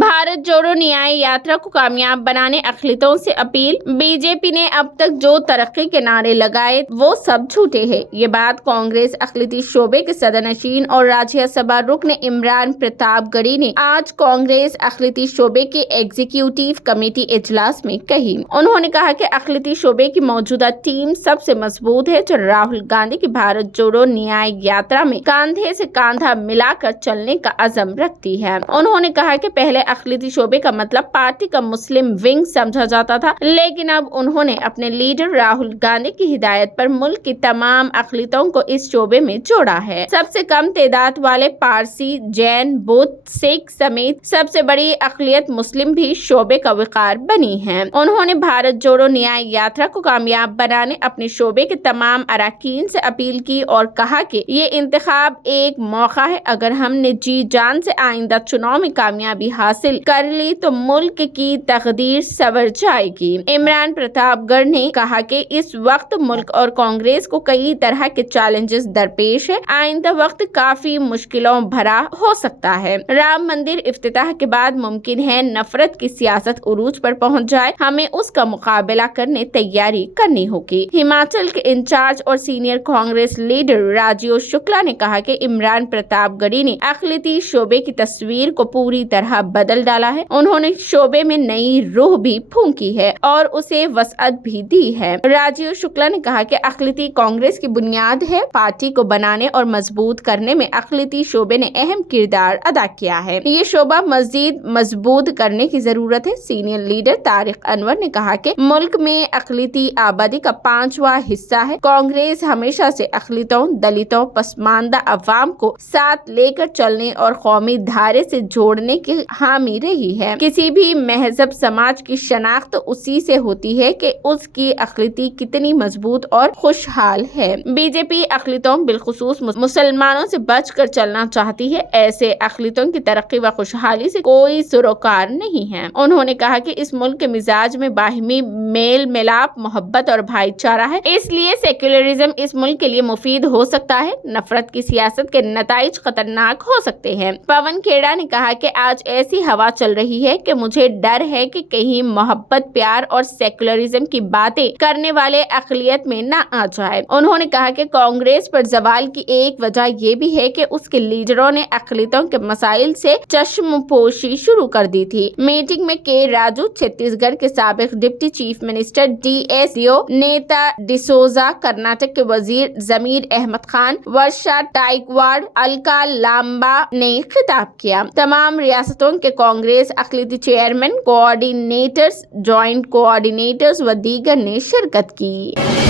भारत जोड़ो न्याय यात्रा को कामयाब बनाने अक़लियतों से अपील। बीजेपी ने अब तक जो तरक्की के नारे लगाए वो सब झूठे हैं। ये बात कांग्रेस अक़लियती शोबे के सदरनशीन और राज्यसभा रुकन इमरान प्रतापगढ़ी ने आज कांग्रेस अक़लियती शोबे के एग्जीक्यूटिव कमेटी इजलास में कही। उन्होंने कहा कि अक़लियती शोबे की मौजूदा टीम सबसे मजबूत है जो राहुल गांधी की भारत जोड़ो न्याय यात्रा में कंधे से कंधा मिलाकर चलने का अज़म रखती है। उन्होंने कहा कि पहले अक़लियती शोबे का मतलब पार्टी का मुस्लिम विंग समझा जाता था, लेकिन अब उन्होंने अपने लीडर राहुल गांधी की हिदायत पर मुल्क की तमाम अक़लियतों को इस शोबे में जोड़ा है। सबसे कम तादाद वाले पारसी, जैन, बौद्ध, सिख समेत सबसे बड़ी अक़लियत मुस्लिम भी शोबे का विकार बनी है। उन्होंने भारत जोड़ो न्याय यात्रा को कामयाब बनाने अपने शोबे के तमाम अरकान से अपील की और कहा कि ये इंतखाब एक मौका है। अगर हमने जी जान से आइंदा चुनाव में कामयाबी हासिल कर ली तो मुल्क की तकदीर संवर जाएगी। इमरान प्रतापगढ़ ने कहा कि इस वक्त मुल्क और कांग्रेस को कई तरह के चैलेंजेस दरपेश है। आइंदा वक्त काफी मुश्किलों भरा हो सकता है। राम मंदिर इफ्तिताह के बाद मुमकिन है नफरत की सियासत उरूज पर पहुंच जाए। हमें उसका मुकाबला करने तैयारी करनी होगी। हिमाचल के इंचार्ज और सीनियर कांग्रेस लीडर राजीव शुक्ला ने कहा कि इमरान प्रतापगढ़ी ने अक़लियती शोबे की तस्वीर को पूरी तरह बदल डाला है। उन्होंने शोबे में नई रूह भी फूंकी है और उसे वसअत भी दी है। राजीव शुक्ला ने कहा कि अक़लियती कांग्रेस की बुनियाद है। पार्टी को बनाने और मजबूत करने में अक़लियती शोबे ने अहम किरदार अदा किया है। ये शोबा मजीद मजबूत करने की जरूरत है। सीनियर लीडर तारिक अनवर ने कहा कि मुल्क में अक़लियती आबादी का 5वां हिस्सा है। कांग्रेस हमेशा से अक़लियतों, दलितों, पसमानदा अवाम को साथ लेकर चलने और कौमी धारे से जोड़ने की हामी रही है। किसी भी महजब समाज की शनाख्त उसी से होती है कि उसकी अक़लियती कितनी मजबूत और खुशहाल है। बीजेपी अक़लियतों बिलखुसूस मुसलमानों से बचकर चलना चाहती है। ऐसे अक़लियतों की तरक्की व खुशहाली से कोई सरोकार नहीं है। उन्होंने कहा कि इस मुल्क के मिजाज में बाहिमी मेल मिलाप, मोहब्बत और भाईचारा है, इसलिए सेक्युलरिज्म इस मुल्क के लिए मुफीद हो सकता है। नफरत की सियासत के नताइज खतरनाक हो सकते हैं। पवन खेड़ा ने कहा कि आज ऐसी हवा चल रही है कि मुझे डर है कि कहीं मोहब्बत, प्यार और सेक्युलरिज्म की बातें करने वाले अक़लियत में न आ जाए। उन्होंने कहा कि कांग्रेस पर जवाल की एक वजह ये भी है कि उसके लीडरों ने अक़लियतों के मसाइल से चश्मपोशी शुरू कर दी थी। मीटिंग में के राजू, छत्तीसगढ़ के साबिक डिप्टी चीफ मिनिस्टर DS दियो, नेता डिसोजा, कर्नाटक के वजीर जमीर अहमद खान, वर्षा टाइकवाड़, अलका लांबा ने खिताब किया। तमाम रियासतों के कांग्रेस अक़लियती चेयरमैन, कोऑर्डिनेटर्स, जॉइंट कोऑर्डिनेटर्स व दीगर ने शिरकत की।